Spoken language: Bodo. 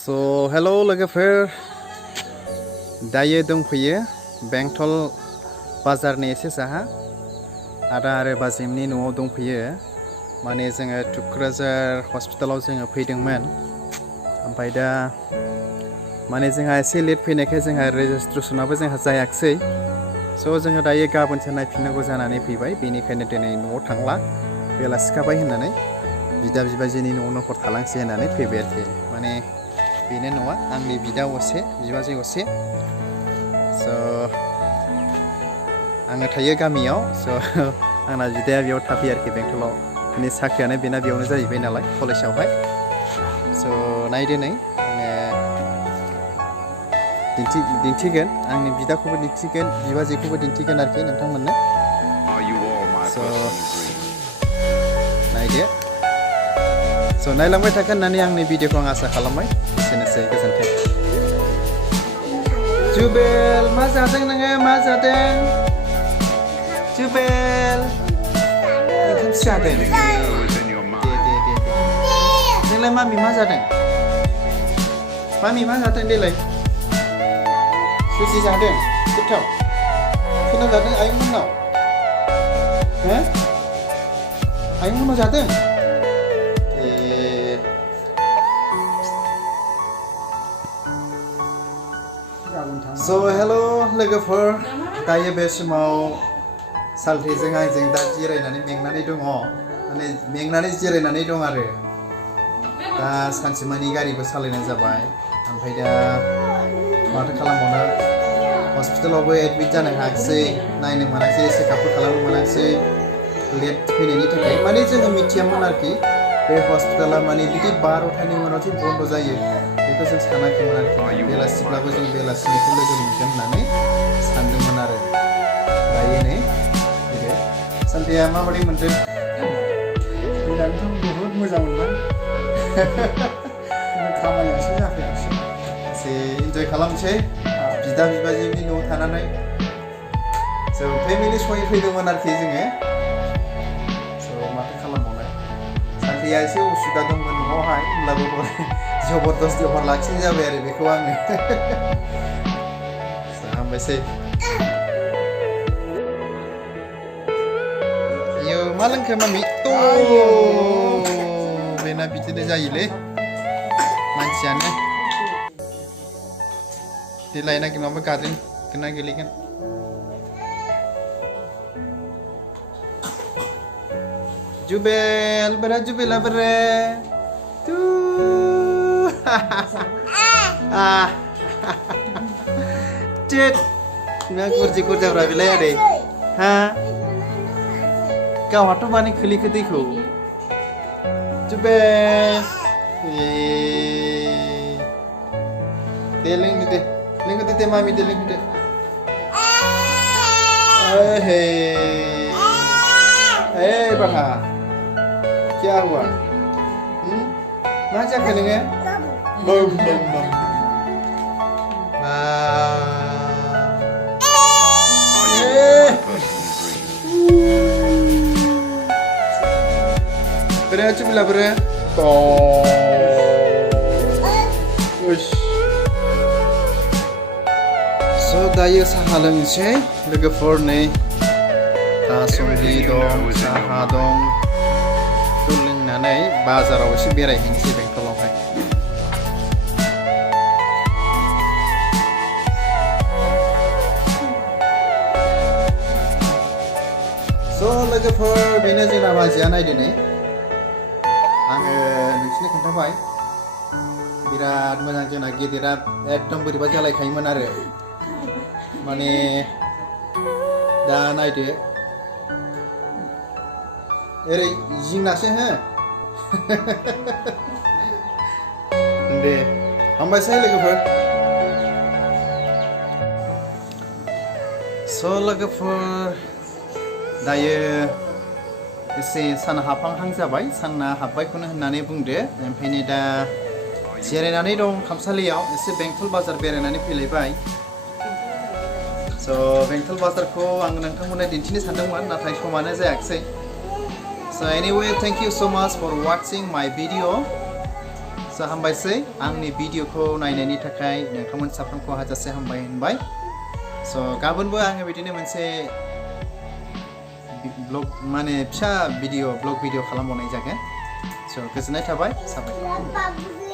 So hello लोगोफोर दायो दंफैयो बेंटल बाजारनि एसे साहा आदा आरो बाजिमनि न'आव दंफैयो माने जोङो टुक्राझार हस्पिटालाव जोङो फैदोंमोन ओमफ्राय दा माने जोंहा एसे लेट फैनायखाय जोंहा रेजिस्ट्रेशनाबो जोंहा जायाखिसै स' जोङो दायो गाबोनसो नायफिननांगौ जानानै फैबाय बेनिखायनो दिनै न'आव थांला बेलासिखाबाय होननानै बिदा बिबाजैनि न'आवनो हर थालांसै होननानै फैबाय आरोखि माने बेनो नङा आंनि बिदा असे बिबाजै असे स' आङो थायो गामियाव स' आंना बिदाया बेयाव थाफैयो आरोखि बेंटलाव माने साख्रियानो बेना बेयावनो जाहैबाय नालाय कलेजावहाय स' नायदो नै दिन्थिगोन आंनि बिदाखौबो दिन्थिगोन बिबाजैखौबो दिन्थिगोन आरोखि नोंथांमोननो स' नायदो स' नायलांबाय थागोन होननानै आंनि भिडिअखौ आं आसा खालामबाय एसेनोसै गोजोन्थों जुबेल मा जादों नोङो मा जादों जुबेल ओंखाम जादों दे नोंलाय मामि मा जादों मामि मा जादों देलाय सुजि जादों गोथाव सोरनाव जादों आयंमोननाव हो आयंमोननाव जादों So hello लोगोफोर दायो बे समाव सालथेजों आंजों दा जिरायनानै मेंनानै दङ माने मेंनानै जिरायनानै दं आरो दा सानसेमानि गारिबो सालायनाय जाबाय ओमफ्राय दा माथो खालामबावनो हस्पिटालावबो एडमिट जानो हायाखिसै नायनो मोनाखिसै चेकआपबो खालामनो मोनाखिसै लेट फैनायनि थाखाय माने जोङो मिथियामोन आरोखि बे हस्पिटाला माने बिदि 12टानि उनावसो बन्द जायो बेखौ जों सानाखैमोन आरोखि बेलासिब्लाबो जों बेलासिनिखौ लोगो मोनगोन होननानै सानदोंमोन आरो दायो नै फैदो सालथेया माबायदि मोनदों फैनानैथ' बहुद मोजां मोनबाय खामानियासो जाफैयासै एसे इन्जय खालामसै बिदा बिबाजैनि न'आव थानानै जों फेमिलि सयै फैदोंमोन आरोखि जोङो स' माथो खालामबावनो सालथेया एसे उसुबिदा दंमोन न'आवहाय होमब्लाबो जबरदस्ति हर लाखिनाय जाबाय आरो बेखौ आङो हामबायसै इयो मा लोंखो मामि बेना बिदिनो जायोलै मानसियानो दे लायना माबा गाज्रिगोन ना गोलैगोन जुबेल बेरा जुबेला बेरे तु tit ना गुरजि गुरजाब्रा बेलाय आदै हा गावहाथ' माने खोलैखो दैखौ जुबेल दे लोंदो दे मामि दे लोंदो हे बहा क्या हुआ मा जाखो नोङो बम बम बम Bere coba bere. So dayo saha loंसै लोगोफोर नै थासुमलि दं साहा दं बेखौ लोंनानै बाजाराव एसे बेरायहैनोसै बेंटलावहाय स' लोगोफोर बेनो जोंना बाजिया नायदो नै आङो नोंसिनो खोन्थाबाय बिराद मोजां जोंना गेदेरा एकदम बोरैबा जालायखायोमोन आरो माने दा नायदो ओरै जिंनासो हो दे हामबायसै लोगोफोर स' लोगोफोर दायो एसे सान हाबहांहां जाबाय सानना हाबबायखौनो होननानै बुंदो ओमफ्राय दा जिरायनानै दं खामसालियाव एसे बेंटल बाजार बेरायनानै फैलायबाय स' बेंटल बाजारखौ आं नोंथांमोननो दिन्थिनो सानदोंमोन नाथाय समानो जायाखिसै स' anyway thank you so much for watching my video स' हामबायसै आंनि भिडिअखौ नायनायनि थाखाय नोंथांमोन साफ्रोमखौ हाजासे हामबाय होनबाय स' गाबोनबो आङो बिदिनो मोनसे ब्लग माने फिसा ब्लग भिडिअ खालामबावनाय जागोन स' गोजोननाय थाबाय साबायखर